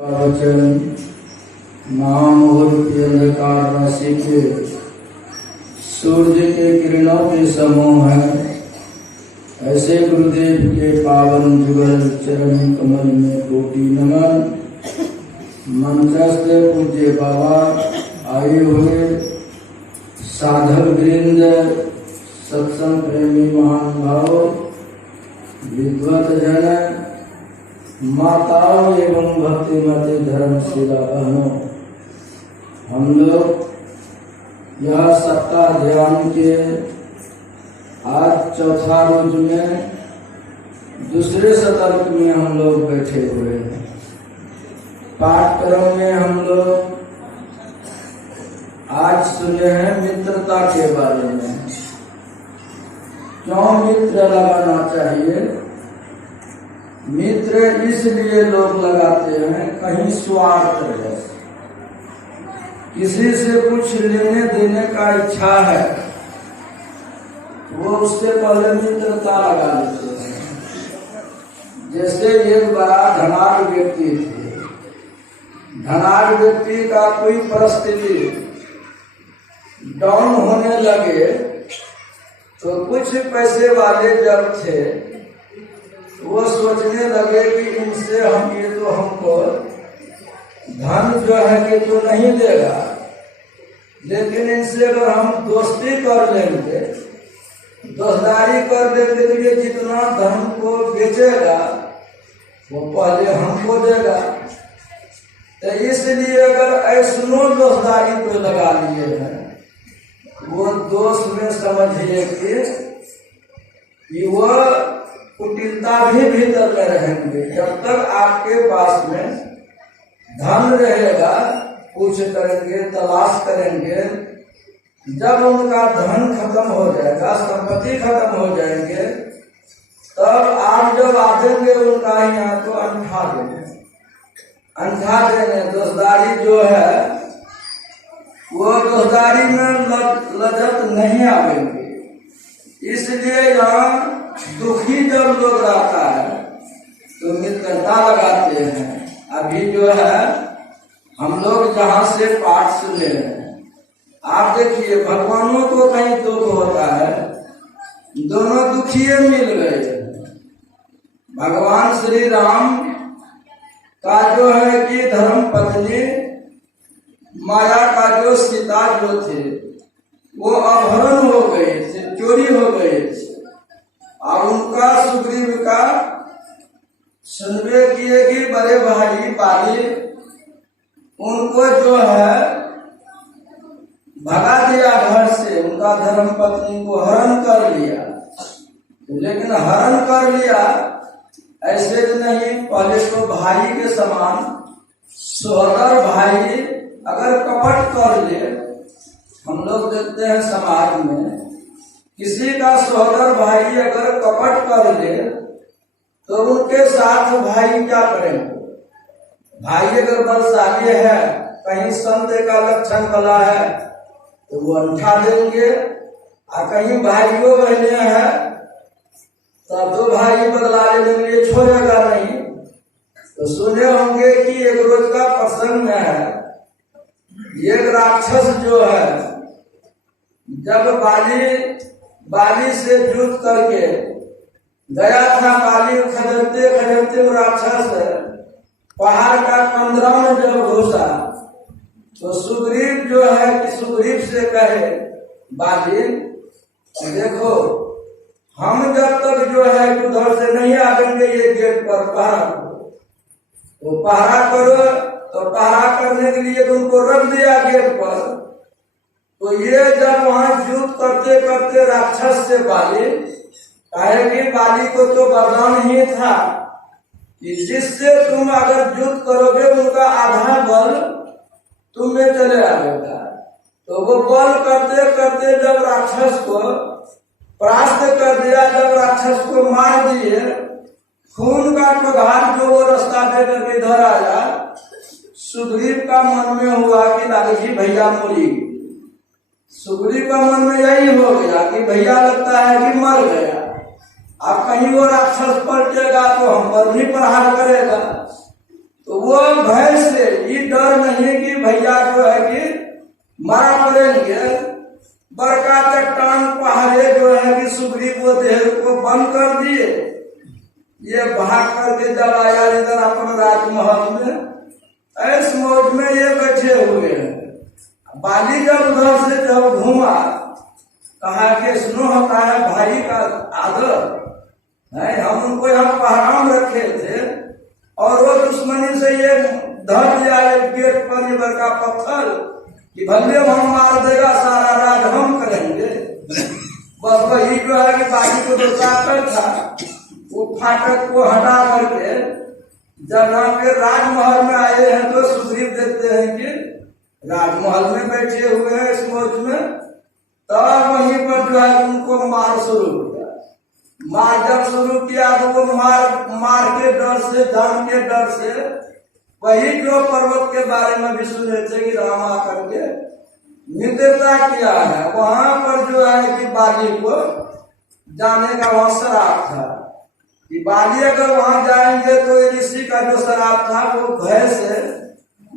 वचन महामुहूर्त अंधकार राशि के सूर्य के किरणों के समूह है। ऐसे गुरुदेव के पावन जुगल चरण कमल में कोटि नमन। मंचस्थ पूज्य बाबा आए हुए साधक वृंद, सत्संग प्रेमी महान भाव, विद्वत जन, माताओं एवं भक्तिमती धर्मशिला बहनों, हम लोग यह सप्ताह ध्यान के आज चौथा रोज में दूसरे सतर्क में हम लोग बैठे हुए हैं। पाठक्रम में हम लोग आज सुने हैं मित्रता के बारे में। क्यों मित्र लगाना चाहिए? मित्र इसलिए लोग लगाते हैं कहीं स्वार्थ है, किसी से कुछ लेने देने का इच्छा है, वो उससे पहले मित्रता लगा लेते हैं। जैसे एक बड़ा धनाढ़ व्यक्ति थे, धनाढ़ व्यक्ति का कोई परिस्थिति डाउन होने लगे तो कुछ पैसे वाले जब थे वो सोचने लगे कि इनसे हम ये तो हमको धन जो है कि तो नहीं देगा, लेकिन इनसे अगर हम दोस्ती कर लेंगे, दोस्तारी कर लेंगे तो ये जितना धन को बेचेगा वो पहले हमको देगा। तो इसलिए अगर ऐसनो दोस्तारी को लगा लिए हैं, वो दोस्त में समझिए कि वह कुटिलता भी भीतर में रहेंगे। जब तक आपके पास में धन रहेगा, पूछ करेंगे, तलाश करेंगे। जब उनका धन खत्म हो जाएगा, संपत्ति खत्म हो जाएंगे, तब आप जब आदेंगे उनका यहाँ तो अंठा देंगे, अंठा देंगे। दोस्तारी जो है वो दोस्तारी में लज्जत नहीं आवेंगे। इसलिए यहाँ दुखी जब लोग रहता है तो मित्रता लगाते हैं। अभी जो है हम लोग जहाँ से पाठ सुने हैं, आप देखिए भगवानों को कहीं दुख होता है, दोनों दुखिए मिल गए। भगवान श्री राम का जो है कि धर्म पत्नी माया का जो सीता जो थे वो अपहरण हो गए थे, चोरी हो गए थे, और उनका सुग्रीव का सुनवे किए कि बड़े भाई बाली उनको जो है भगा दिया घर से, उनका धर्म पत्नी को हरण कर लिया। लेकिन हरण कर लिया ऐसे नहीं, पहले तो भाई के समान सोहदर भाई अगर कपट कर ले, हम लोग देखते हैं समाज में किसी का सोहदर भाई अगर कपट कर ले तो उनके साथ भाई क्या करेंगे? भाई अगर बलशाली है, कहीं संत का लक्षण वाला है तो वो अंठा देंगे, और कहीं भाइयों बहने हैं तब तो भाई बदला लेने के लिए छोड़ेगा नहीं। तो सुने होंगे कि एक रोज का प्रसंग में है, एक राक्षस जो है जब बाली से युद्ध करके गया था, बाली खजरते खजरते राक्षस पहाड़ का कंदरा में जब घुसा तो सुग्रीव जो है कि सुग्रीव से कहे, बाली देखो हम जब तक जो है उधर से नहीं आएंगे ये गेट पर पहरा करो, तो पहरा करो। तो पहरा करने के लिए तुमको रख दिया गेट पर। तो ये जब वहां युद्ध करते करते राक्षस से बाली कहेगी, बाली को तो वरदान ही था कि जिससे तुम अगर युद्ध करोगे उनका आधा बल तुम में चले आएगा। तो वो बल करते करते जब राक्षस को परास्त कर दिया, जब राक्षस को मार दिए, खून का प्रभाव जो वो रास्ता देकर इधर आया, सुग्रीव का मन में हुआ कि लागी भैया मोरी। सुग्रीव का मन में यही हो गया कि भैया लगता है कि मर गया, अब कहीं वो राक्षस पलटेगा तो हम पर भी प्रहार करेगा। तो वो भय से ये डर नहीं कि भैया जो है कि मारा पड़ेंगे। बड़का चट्टान पहाड़े जो है कि सुग्रीव वो देह को बंद कर दिए। ये भाग करके जब आया इधर अपन राजमहल में, ऐस मौज में ये बैठे हुए हैं। बाली जब उधर से जब घूमा, कहा कि सुनो होता है भाई का आदर है, हम उनको यहाँ पहराम रखे थे और वो दुश्मनी से ये धर लिया एक गेट पर ये बड़का पत्थर कि भले हम मार देगा, सारा राज हम करेंगे। बस वही जो है कि बाकी को जो ताकत था वो फाटक को हटा करके जब यहाँ पे राजमहल में आए हैं तो सुग्रीव देखते हैं कि राजमहल में बैठे हुए हैं इस मौज में। तब वहीं पर जो है उनको मार शुरू किया। मार जब शुरू किया तो वो मार के डर से, जान के डर से, वही जो पर्वत के बारे में भी सुने थे कि राम आकर के मित्रता किया है, वहां पर जो है कि बाली को जाने का वहां श्राप था कि बाली अगर वहां जाएंगे तो ऋषि का जो श्राप था वो भय से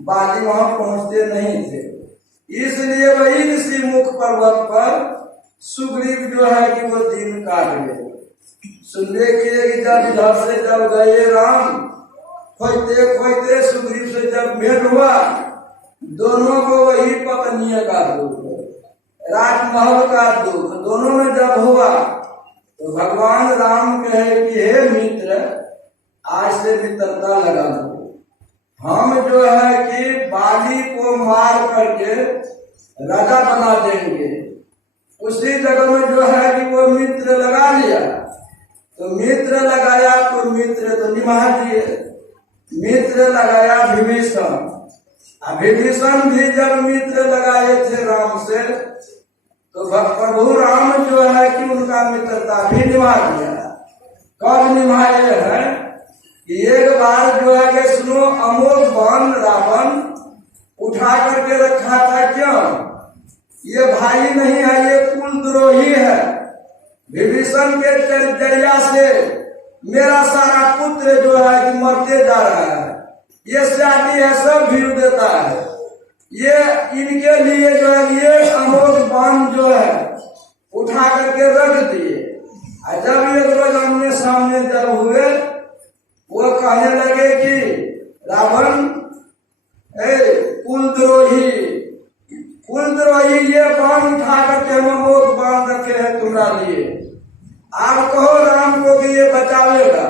बाली वहां पहुंचते नहीं थे। इसलिए वही ऋषि मुख पर्वत पर सुग्रीव जो है कि वो दिन काट गए। सुनने के कि जब इधर से जब गए राम, खोजते खोजते सुग्रीव से जब भेंट हुआ, दोनों को वही पत्नी का दुख, राजमहल का दुख दोनों में जब हुआ तो भगवान राम कहे कि हे मित्र, आज से मित्रता लगा दो। हम जो है कि बाली को मार करके राजा बना देंगे। उसी जगह में जो है कि वो मित्र लगा लिया, तो मित्र लगाया तो मित्र तो निभा दिए। मित्र लगाया विभीषण, विभीषण भी जब मित्र लगाए थे राम से तो प्रभु राम जो है कि उनका मित्रता भी निभा दिया। कब निभाए हैं कि एक बार जो है कि सुनो, अमोघ बाण रावण उठा करके रखा था। क्यों? ये भाई नहीं है, ये कुलद्रोही है। विभीषण के जरिया से मेरा सारा पुत्र जो है कि मरते जा रहा है, ये शादी है सब भी देता है। ये इनके लिए जो है ये अमोघ बाण जो है उठा करके रख दिए। और जब ये रोज आमने सामने जब हुए, वो कहने लगे कि रावण कुलद्रोही, कुलद्रोही, ये बाण उठा करके हम अमोघ बाण रखे हैं तुम्हारा लिए। आप कहो राम को कि ये बचावेगा,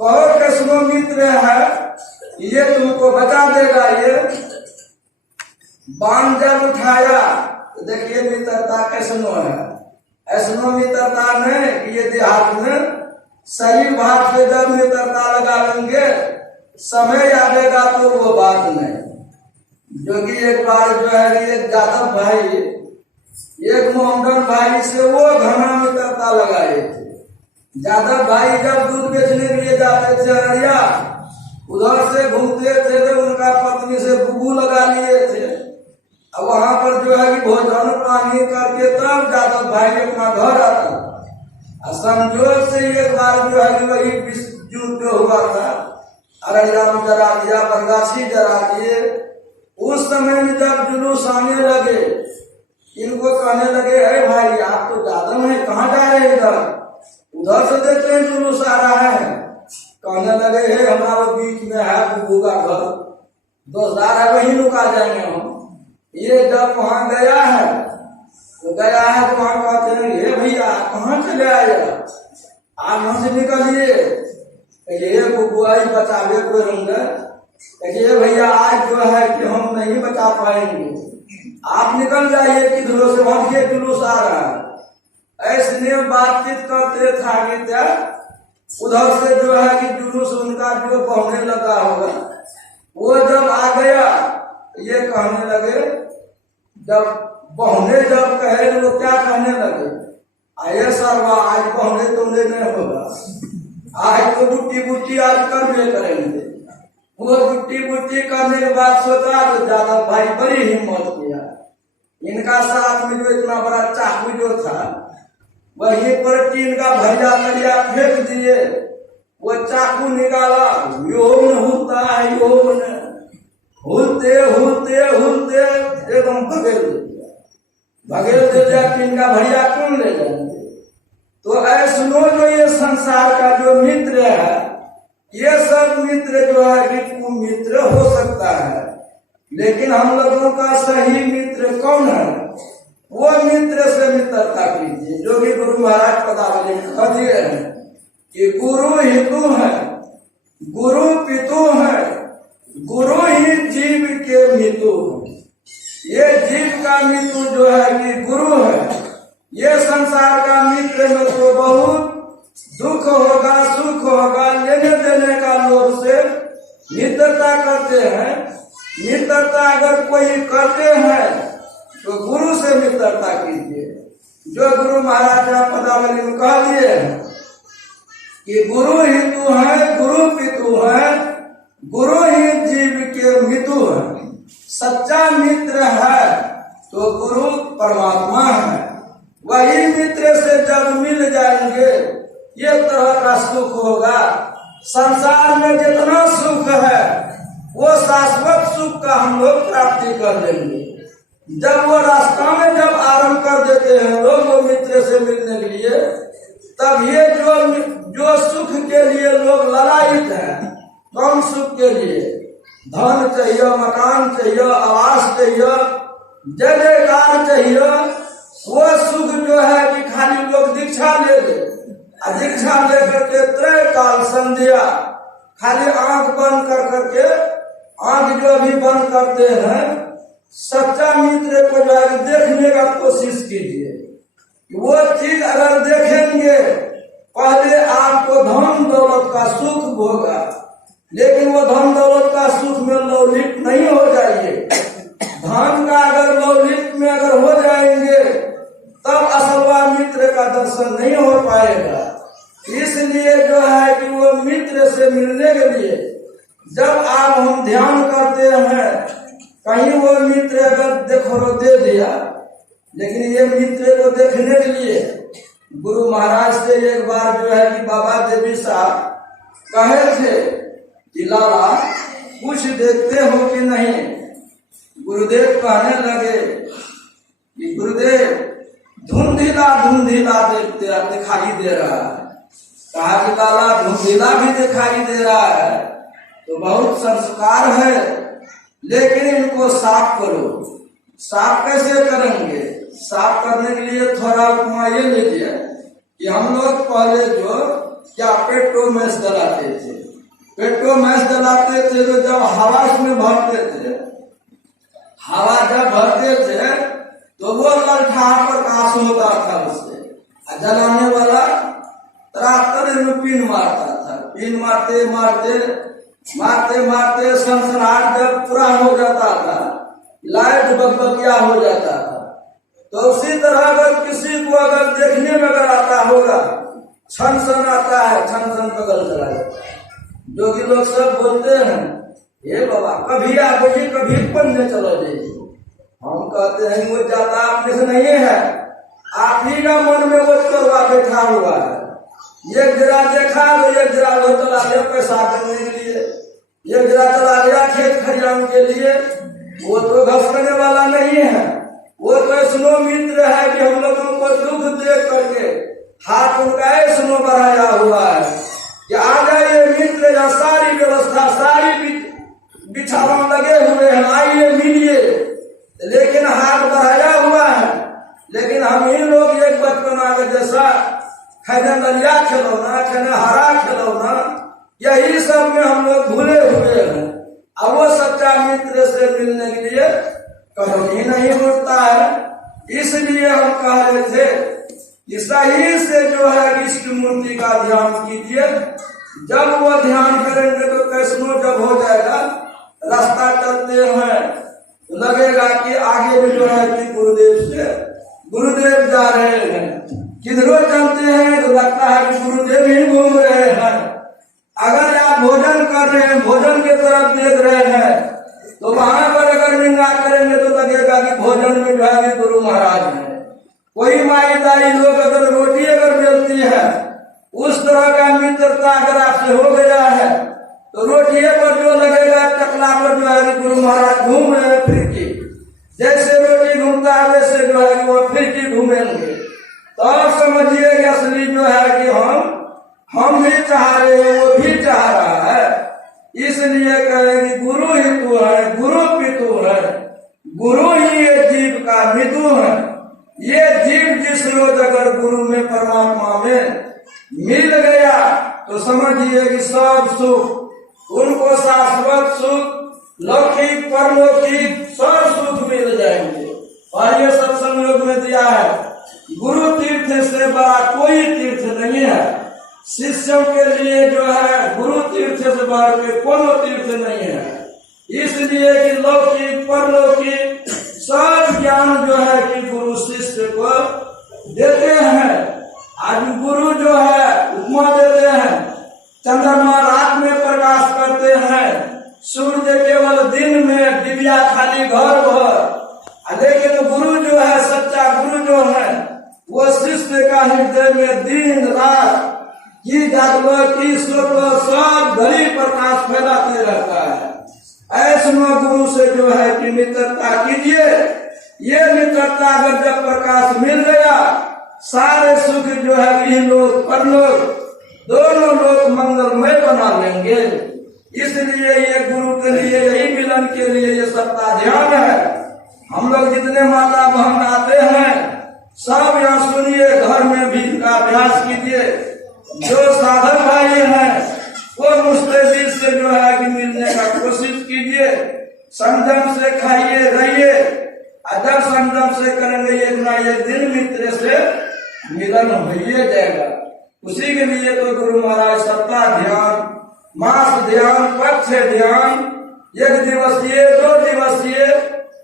कहो कृष्णो मित्र है ये तुमको बचा देगा। ये बाण जब उठाया तो देखिए मित्रता कैसनो है, ऐसनो मित्रता नहीं कि ये देहात में सही बात से जब मित्रता लगा लेंगे, समय आएगा तो वो बात नहीं। जो कि एक बार जो है एक जादव भाई एक मोहम्मदन भाई से वो घना मित्रता लगाए थे। जादव भाई जब दूध बेचने के लिए जाते थे अररिया, उधर से घूमते थे तो उनका पत्नी से बुबू लगा लिए थे। अब वहां पर जो है कि भोजन पानी करके तब जादव भाई अपना घर आता। संजोग से एक बार जो है कि वही युद्ध जो हुआ था, अररिया में जरा दिया, बरगाछी जरा दिए। उस समय में जब जुलूस आने लगे, इनको कहने लगे अरे भाई आप तो जादव हैं, कहाँ जा रहे हैं? इधर उधर से देखते हैं जुलूस आ रहा है। कहने लगे हे हमारे बीच में है बुबू का घर, दोस्तदार है, वहीं रुका जाएंगे हम। ये जब वहां गया है तो वहां कहते हैं हे भैया कहाँ चले आए, आप वहां से निकलिए। ये बुबू आई बचावे को होंगे, ये भैया आज जो है कि हम नहीं बचा पाएंगे, आप निकल जाइए किधरों से, वहां ये जुलूस आ रहा है। ऐसे बातचीत करते था उधर से जो है कि जुलूस उनका जो बहने लगा होगा, वो जब आ गया ये कहने लगे, जब बहने जब कहे तो क्या कहने लगे, आये सरवा आज बहने तुमने नहीं होगा, आज तो बुट्टी बुट्टी आज करने करेंगे। वो बुट्टी बुट्टी करने के बाद सोचा तो जादव भाई बड़ी हिम्मत किया। इनका साथ में जो इतना बड़ा चाकू जो था वहीं पर टीन का भैया करिया फेंक दिए। वो चाकू निकाला, योम होता है, योम हुलते हुलते हुलते एकदम भगेल दे दिया, भगेल दे दिया कि इनका भैया कौन ले जाएंगे। तो ऐसनो जो ये संसार का जो मित्र है, ये सब मित्र जो है कि कुमित्र हो सकता है, लेकिन हम लोगों का सही मित्र कौन है? वो मित्र से मित्रता कीजिए, जो कि गुरु महाराज पदावली में कह दिए हैं कि गुरु हितु है, गुरु पितु है, गुरु ही जीव के मितु है। ये जीव का मितु जो है कि गुरु है। ये संसार का मित्र में तो बहुत दुख होगा, सुख होगा, लेने देने का लोभ से मित्रता करते हैं। मित्रता अगर कोई करते हैं तो गुरु से मित्रता कीजिए, जो गुरु महाराज पदावली में कह दिए हैं कि गुरु हितु है, गुरु पितु है, गुरु ही जीव के मितु है। सच्चा मित्र है तो गुरु परमात्मा है। वही मित्र से जब मिल जाएंगे ये तरह का सुख होगा। संसार में जितना सुख है वो शाश्वत सुख का हम लोग प्राप्ति कर लेंगे। जब वो रास्ता में जब आरंभ कर देते हैं लोग वो मित्र से मिलने के लिए, तब ये जो सुख के लिए लोग ललायित हैं, कौन सुख के लिए? धन चाहिए, मकान चाहिए, आवास चाहिए, जय जयकार चाहिए। वो सुख जो है कि खाली लोग दीक्षा ले ले, दीक्षा लेकर के त्रय काल संध्या खाली आंख बंद कर करके, आंख जो अभी बंद करते हैं, सच्चा मित्र को जो है देखने का कोशिश कीजिए। वो चीज अगर देखेंगे, पहले आपको धन दौलत का सुख होगा, लेकिन वो धन दौलत का सुख में लौलिप नहीं हो जाइए। धन का अगर लौलिप में अगर हो जाएंगे तब असलवा मित्र का दर्शन नहीं हो पाएगा। इसलिए जो है कि वो मित्र से मिलने के लिए जब आप हम ध्यान करते हैं, कहीं वो मित्र अगर देखो दे दिया, लेकिन ये मित्र को देखने के लिए गुरु महाराज से एक बार जो है कि बाबा देवी साहब कहे थे कि लाला कुछ देखते हो कि नहीं? गुरुदेव कहने लगे कि गुरुदेव धुंधिला धुंधिला दिखाई दे रहा है। कहा कि लाला धुंधिला भी दिखाई दे रहा है तो बहुत संस्कार है, लेकिन इनको साफ करो। साफ कैसे करेंगे? साफ करने के लिए थोड़ा उपमा ये लीजिए कि हम लोग पहले जो क्या पेट्रोमैक्स डलाते थे, पेट्रोमैक्स डलाते थे तो जब हवा उसमें भरते थे, हवा जब भरते थे तो वो ललठा प्रकाश होता था उससे, जलाने वाला तरातर में पिन मारता था। पिन मारते मारते मारते मारते सनसनाहट जब पूरा हो जाता था, लाइट बकबकिया हो जाता था। तो उसी तरह अगर किसी को अगर देखने में अगर आता होगा, छन सन आता है, छन सन बगल चला जाता है। जो कि लोग सब बोलते हैं ये बाबा कभी आप जी कभी पढ़ने चलो जी। हम कहते हैं वो जाता आपने से नहीं है, आप ही का मन में वो चलवा बैठा हुआ है। एक जरा देखा तो एक जरा वो चला गया पैसा देने के लिए, एक जरा चला गया खेत खलियान के लिए। वो तो घसने वाला नहीं है, वो तो ऐसनो मित्र है कि हम लोगों को दुख देख करके हाथ उनका ऐसनो बढ़ाया हुआ है कि आ जाइए मित्र, या सारी व्यवस्था सारी बिछावन लगे हुए हैं, आइए मिलिए, लेकिन हाथ बढ़ाया हुआ है। लेकिन हम ही लोग एक बचपना के जैसा खेने नलिया खिलौना, खेने हरा खिलौना, यही सब में हम लोग भूले हुए हैं। अब वो सच्चा मित्र से मिलने के लिए कदम ही नहीं उठता है। इसलिए हम कह रहे थे कि सही से जो है इष्ट मूर्ति का ध्यान कीजिए। जब वो ध्यान करेंगे तो कैसनो जब हो जाएगा, रास्ता चलते हैं तो लगेगा कि आगे भी जो है कि गुरुदेव जा रहे हैं, किधरों चलते हैं तो लगता है कि गुरुदेव ही घूम रहे हैं। अगर आप भोजन कर रहे हैं, भोजन की तरफ देख रहे हैं, तो वहां पर अगर निंदा करेंगे तो लगेगा कि भोजन में जो है गुरु महाराज है। कोई माई दाई लोग अगर रोटी अगर मिलती है, उस तरह का मित्रता अगर आपसे हो गया है तो रोटिए पर जो लगेगा, टकला पर जो है गुरु महाराज घूम रहे हैं फिरकी, जैसे रोटी घूमता है वैसे जो है कि वो फिरकी घूमेंगे। तो आप समझिए कि असली जो है कि हम भी चाह रहे हैं, वो भी चाह रहा है। इसलिए कहे कि गुरु ही तू है, गुरु पितु है, गुरु ही ये जीव का मितु है। ये जीव जिस रोज अगर गुरु में परमात्मा में मिल गया तो समझिए कि सब सुख उनको शाश्वत सुख, लौकिक परलौकिक सब सुख मिल जाएंगे। और ये सत्संग योग में दिया है, गुरु तीर्थ से बड़ा कोई तीर्थ नहीं है। शिष्यों के लिए जो है गुरु तीर्थ से बढ़ के कोनो तीर्थ नहीं है। इसलिए कि लौकिक परलौकिक सब ज्ञान जो है कि गुरु शिष्य को देते हैं। आज गुरु जो है उपमा देते हैं, चंद्रमा रात में प्रकाश करते हैं, सूर्य केवल दिन में दिव्या खाली घर भर। लेकिन गुरु जो है, सच्चा गुरु जो है, वो शिष्य का हृदय में दिन रात की जागृत की स्वप्न सब घड़ी प्रकाश फैलाते रहता है। ऐसे गुरु से जो है कि मित्रता कीजिए। ये मित्रता अगर जब प्रकाश मिल गया, सारे सुख जो है कि लोग परलोक दोनों लोग मंगलमय बना लेंगे। इसलिए ये गुरु के लिए, यही मिलन के लिए ये सप्ताह ध्यान है। हम लोग जितने माता बहन आते हैं सब यहाँ सुनिए, घर में भी इनका अभ्यास कीजिए। जो साधक भाई हैं वो मुस्तैदी से जो है कि मिलने का कोशिश कीजिए। संयम से खाइए रहिए, अगर संयम से करेंगे एक ना एक दिन मित्र से मिलन हो जाएगा। उसी के लिए तो गुरु महाराज सप्ताह ध्यान, मास ध्यान, पक्ष ध्यान, 1 दिवसीय 2 दिवसीय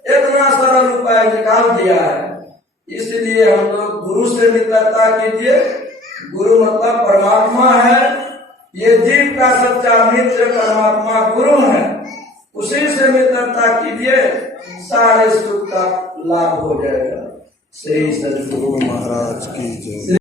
इतना सरल उपाय निकाल दिया है। इसलिए हम लोग गुरु से मित्रता कीजिए। गुरु मतलब परमात्मा है, ये जीव का सच्चा मित्र परमात्मा गुरु है। उसी से मित्रता कीजिए, सारे सुख का लाभ हो जाएगा। श्री सद्गुरु महाराज की जय।